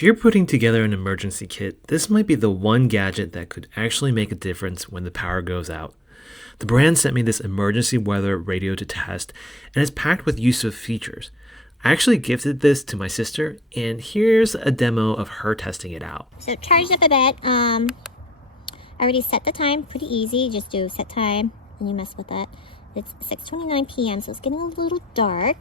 If you're putting together an emergency kit, this might be the one gadget that could actually make a difference when the power goes out. The brand sent me this emergency weather radio to test, and it's packed with useful features. I actually gifted this to my sister, and here's a demo of her testing it out. So it charged up a bit. I already set the time, pretty easy. Just do set time and you mess with it. It's 6:29 p.m. so it's getting a little dark.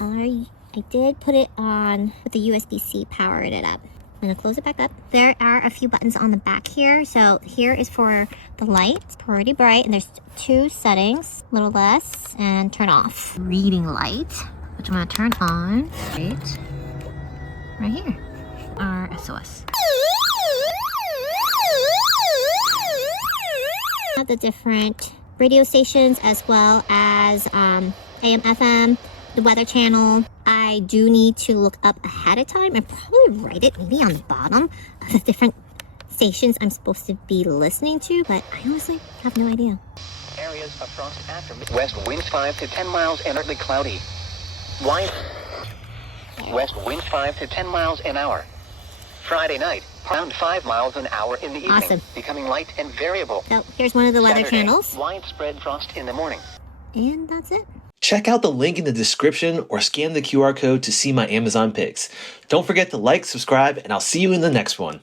I did put it on with the USB-C, powered it up. I'm gonna close it back up. There are a few buttons on the back here. So here is for the light. It's pretty bright, and there's two settings, a little less, and turn off. Reading light, which I'm gonna turn on right here. Our SOS. The different radio stations as well as AM, FM, the weather channel. I do need to look up ahead of time and probably write it maybe on the bottom of the different stations I'm supposed to be listening to, but I honestly have no idea. Areas of frost after west winds 5 to 10 miles and partly cloudy. West winds 5 to 10 miles an hour. Friday night, around 5 miles an hour in the evening, awesome. Becoming light and variable. So here's one of the weather Saturday, channels. Widespread frost in the morning. And that's it. Check out the link in the description or scan the QR code to see my Amazon picks. Don't forget to like, subscribe, and I'll see you in the next one.